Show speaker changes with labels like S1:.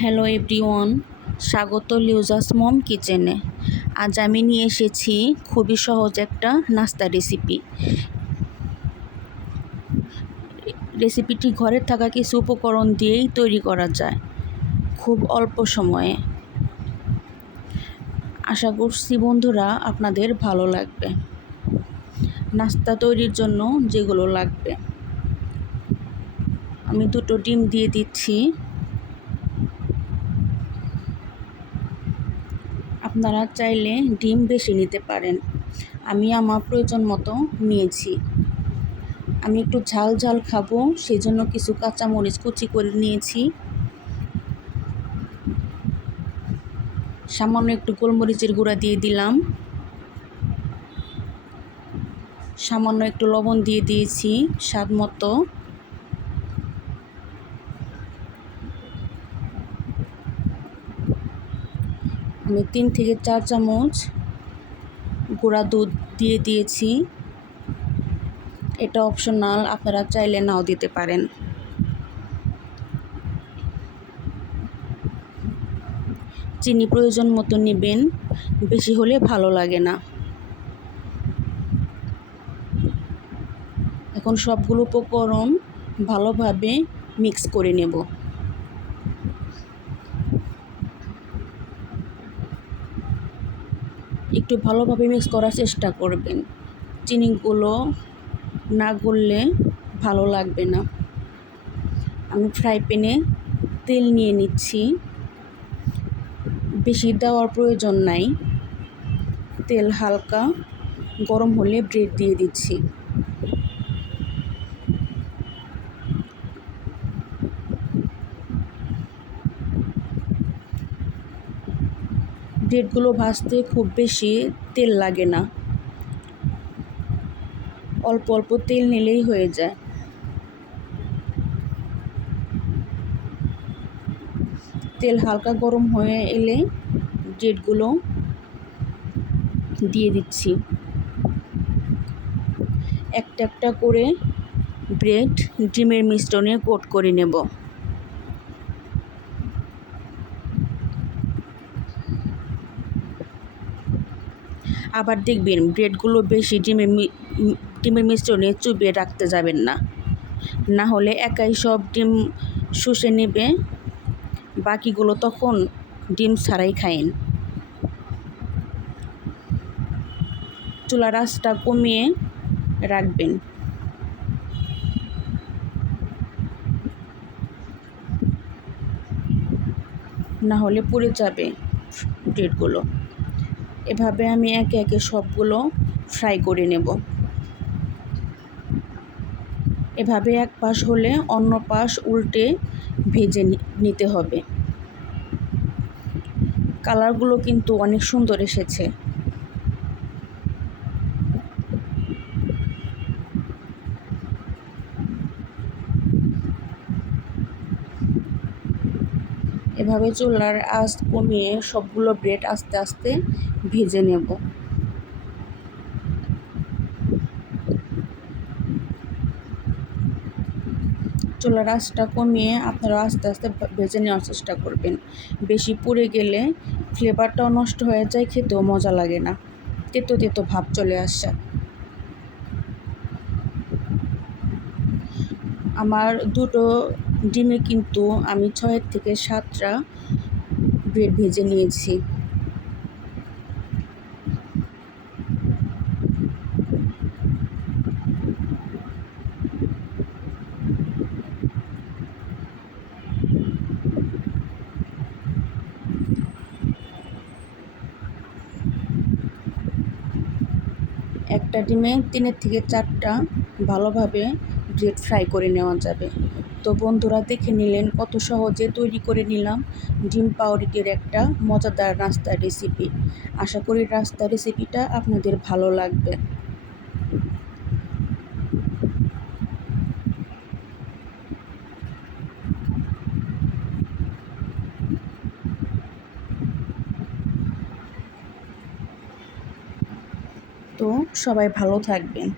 S1: Hello everyone, স্বাগত লিউজাস মম কিচেনে। আজ আমি নিয়ে এসেছি খুবই সহজ একটা নাস্তা রেসিপি। রেসিপিটি ঘরে থাকা কিছু উপকরণ দিয়েই তৈরি করা যায়, খুব অল্প সময়ে। আশা করছি বন্ধুরা আপনাদের ভালো লাগবে। নাস্তা তৈরির জন্য যেগুলো লাগবে। আমি দুটো ডিম দিয়ে দিচ্ছি। আপনারা চাইলে ডিম বেশি নিতে পারেন। আমি আমার প্রয়োজন মতো নিয়েছি। আমি একটু ঝাল ঝাল খাব সেই জন্য কিছু কাঁচামরিচ কুচি করে নিয়েছি। সামান্য একটু গোলমরিচের গুঁড়া দিয়ে দিলাম। সামান্য একটু লবণ দিয়ে দিয়েছি স্বাদ মতো। আমি তিন থেকে চার চামচ গুঁড়া দুধ দিয়ে দিয়েছি। এটা অপশনাল আপনারা চাইলে নাও দিতে পারেন। চিনি প্রয়োজন মতো নেবেন, বেশি হলে ভালো লাগে না। এখন সবগুলো উপকরণ ভালোভাবে মিক্স করে নেব। একটু ভালোভাবে মিক্স করার চেষ্টা করবেন। চিনিগুলো না গললে ভালো লাগবে না। আমি ফ্রাই প্যানে তেল নিয়ে নিচ্ছি। বেশি দেওয়ার প্রয়োজন নাই। তেল হালকা গরম হলে ব্রেড দিয়ে দিচ্ছি। ব্রেডগুলো ভাজতে খুব বেশি তেল লাগে না। অল্প অল্প তেল নিলেই হয়ে যায়। তেল হালকা গরম হয়ে এলে ব্রেডগুলো দিয়ে দিচ্ছি। একটা একটা করে ব্রেড, ডিমের মিশ্রণে কোট করে নেব। আবার দেখবেন ব্রেডগুলো বেশি ডিমের ডিমের মিশ্রণে চুবিয়ে রাখতে যাবেন না। না হলে একাই সব ডিম শুষে নেবে। বাকিগুলো তখন ডিম ছাড়াই খাইন। চুলার আঁচটা কমিয়ে রাখবেন। না হলে পুড়ে যাবে ব্রেডগুলো। এভাবে আমি একে একে সবগুলো ফ্রাই করে নেব। এভাবে এক পাশ হলে অন্য পাশ উল্টে ভেজে নিতে হবে। কালারগুলো কিন্তু অনেক সুন্দর এসেছে। এভাবে চুলার আঁচ কমিয়ে সবগুলো ব্রেড আস্তে আস্তে ভেজে নেব। চুলার আঁচটা কমিয়ে আপনারা আস্তে আস্তে ভেজে নেওয়ার চেষ্টা করবেন। বেশি পুড়ে গেলে ফ্লেভারটাও নষ্ট হয়ে যায়, খেতেও মজা লাগে না। তেতো তেতো ভাব চলে আসে আমার দুটো ডিমে কিন্তু আমি ছয়ের থেকে সাতটা ব্রেড ভেজে নিয়েছি। একটা ডিমে তিনের থেকে চারটা ভালোভাবে ব্রেড ফ্রাই করে নেওয়া যাবে। তো বন্ধুরা দেখে নিলেন কত সহজে তৈরি করে নিলাম। ডিম পাউরুটির একটা মজাদার নাস্তার রেসিপি আশা করি রাস্তার রেসিপিটা আপনাদের ভালো লাগবে। তো সবাই ভালো থাকবেন।